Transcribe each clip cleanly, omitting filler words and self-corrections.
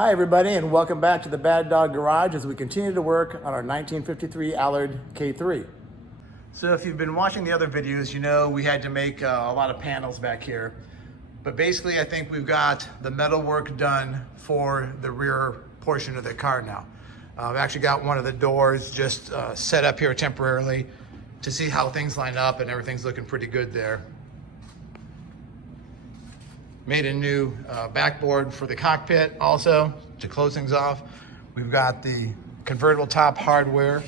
Hi everybody, and welcome back to the Bad Dog Garage as we continue to work on our 1953 Allard K3. So if you've been watching the other videos, you know we had to make a lot of panels back here. But basically I think we've got the metal work done for the rear portion of the car now. I've actually got one of the doors just set up here temporarily to see how things line up, and everything's looking pretty good there. Made a new backboard for the cockpit also to close things off. We've got the convertible top hardware,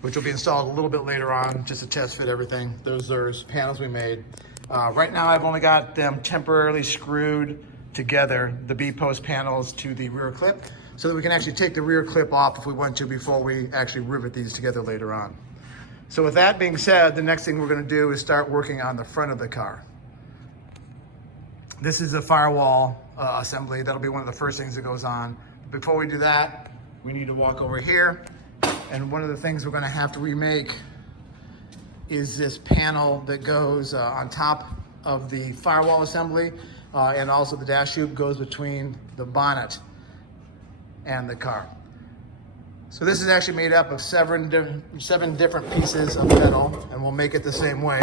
which will be installed a little bit later on just to test fit everything. Those are panels we made. Right now I've only got them temporarily screwed together, the B-post panels to the rear clip, so that we can actually take the rear clip off if we want to before we actually rivet these together later on. So with that being said, the next thing we're going to do is start working on the front of the car. This is a firewall assembly. That'll be one of the first things that goes on. Before we do that, we need to walk over here. And one of the things we're going to have to remake is this panel that goes on top of the firewall assembly, and also the dash tube goes between the bonnet and the car. So this is actually made up of seven different pieces of metal, and we'll make it the same way.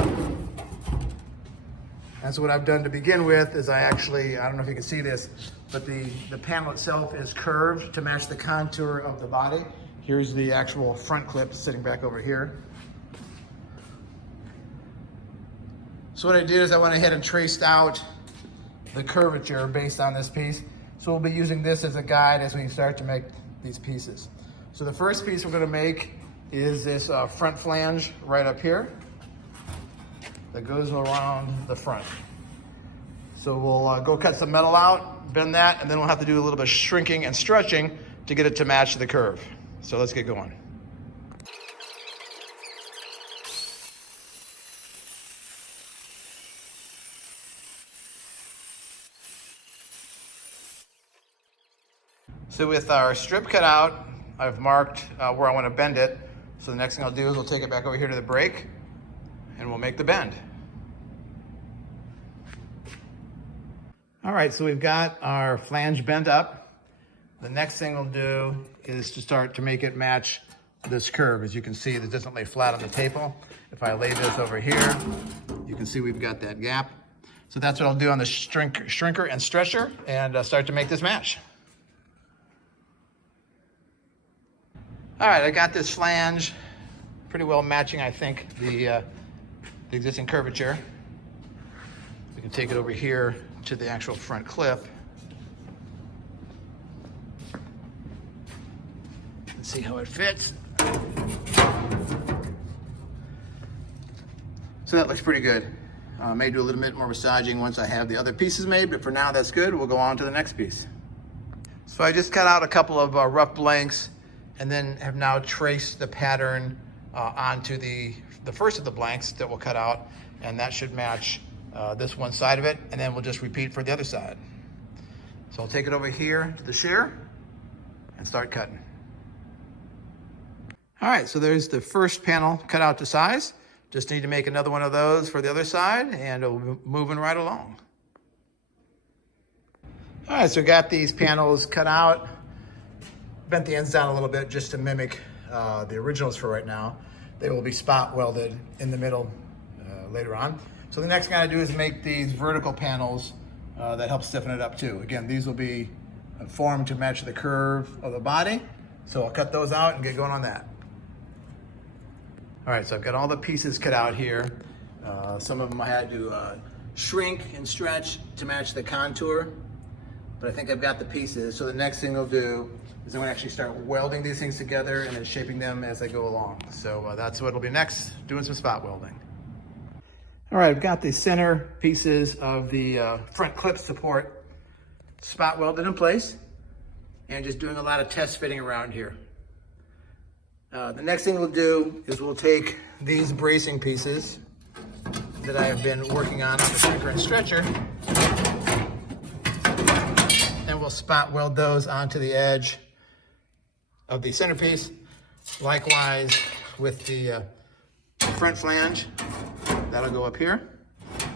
And so what I've done to begin with is I don't know if you can see this, but the panel itself is curved to match the contour of the body. Here's the actual front clip sitting back over here. So what I did is I went ahead and traced out the curvature based on this piece. So we'll be using this as a guide as we start to make these pieces. So the first piece we're going to make is this front flange right up here that goes around the front. So we'll go cut some metal out, bend that, and then we'll have to do a little bit of shrinking and stretching to get it to match the curve. So let's get going. So with our strip cut out, I've marked where I want to bend it. So the next thing I'll do is we'll take it back over here to the brake, and we'll make the bend. All right, so we've got our flange bent up. The next thing we'll do is to start to make it match this curve. As you can see, it doesn't lay flat on the table. If I lay this over here, you can see we've got that gap. So that's what I'll do on the shrinker and stretcher, and start to make this match. All right, I got this flange pretty well matching, I think, the existing curvature. We can take it over here to the actual front clip and see how it fits. So that looks pretty good. May do a little bit more massaging once I have the other pieces made, but for now that's good. We'll go on to the next piece. So I just cut out a couple of rough blanks and then have now traced the pattern onto the first of the blanks that we'll cut out, and that should match this one side of it, and then we'll just repeat for the other side. So I'll take it over here to the shear and start cutting. All right, so there's the first panel cut out to size. Just need to make another one of those for the other side, and we're moving right along. All right, so got these panels cut out. Bent the ends down a little bit just to mimic the originals for right now. They will be spot welded in the middle later on. So the next thing I do is make these vertical panels that help stiffen it up too. Again, these will be formed to match the curve of the body. So I'll cut those out and get going on that. All right, so I've got all the pieces cut out here. Some of them I had to shrink and stretch to match the contour, but I think I've got the pieces. So the next thing I'll do is I'm gonna actually start welding these things together and then shaping them as I go along. So that's what'll be next, doing some spot welding. All right, I've got the center pieces of the front clip support spot welded in place and just doing a lot of test fitting around here. The next thing we'll do is we'll take these bracing pieces that I have been working on the shrinker and stretcher, and we'll spot weld those onto the edge of the centerpiece. Likewise with the front flange, that'll go up here.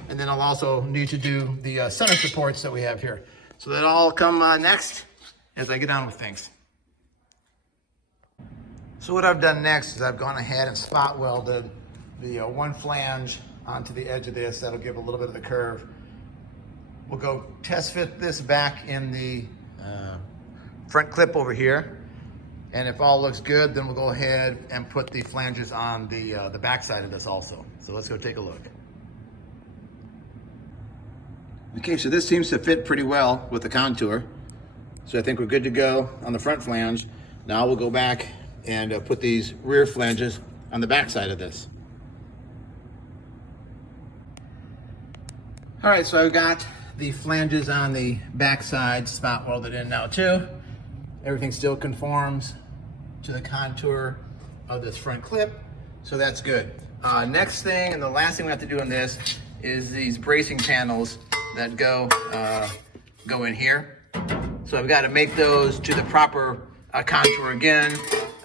And then I'll also need to do the center supports that we have here. So that'll all come next, as I get on with things. So what I've done next is I've gone ahead and spot welded the one flange onto the edge of this. That'll give a little bit of the curve. We'll go test fit this back in the front clip over here. And if all looks good, then we'll go ahead and put the flanges on the back side of this also. So let's go take a look. Okay, so this seems to fit pretty well with the contour. So I think we're good to go on the front flange. Now we'll go back and put these rear flanges on the back side of this. All right, so I've got the flanges on the back side spot welded in now too. Everything still conforms to the contour of this front clip, so that's good. Next thing, and the last thing we have to do on this, is these bracing panels that go in here. So I've got to make those to the proper contour again,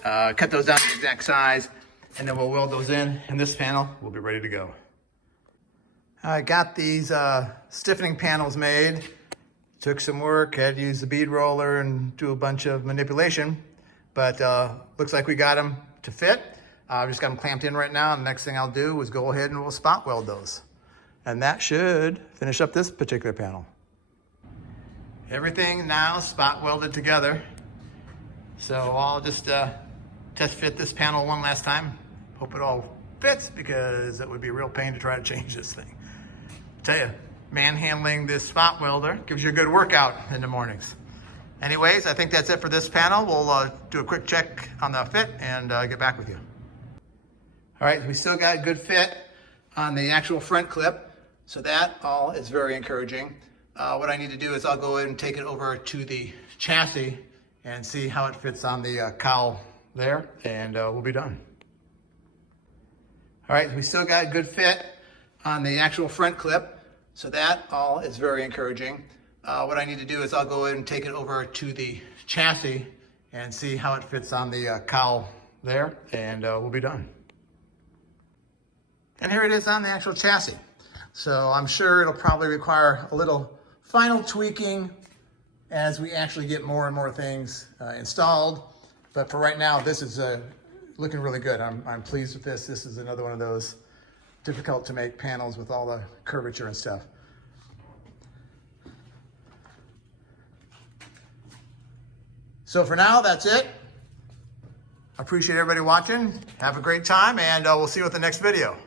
cut those down to the exact size, and then we'll weld those in, and this panel will be ready to go. I got these stiffening panels made. Took some work, had to use the bead roller and do a bunch of manipulation, but looks like we got them to fit. I've just got them clamped in right now, and the next thing I'll do is go ahead and we'll spot weld those. And that should finish up this particular panel. Everything now spot welded together. So I'll just test fit this panel one last time. Hope it all fits, because it would be a real pain to try to change this thing. Tell you, manhandling this spot welder gives you a good workout in the mornings. Anyways, I think that's it for this panel. We'll do a quick check on the fit and get back with you. All right, we still got a good fit on the actual front clip, so that all is very encouraging. What I need to do is I'll go ahead and take it over to the chassis and see how it fits on the cowl there, and we'll be done. All right, we still got a good fit on the actual front clip, so that all is very encouraging. What I need to do is I'll go ahead and take it over to the chassis and see how it fits on the cowl there, and we'll be done. And here it is on the actual chassis. So I'm sure it'll probably require a little final tweaking as we actually get more and more things installed. But for right now, this is looking really good. I'm pleased with this. This is another one of those difficult to make panels with all the curvature and stuff. So for now, that's it. I appreciate everybody watching. Have a great time, and we'll see you at the next video.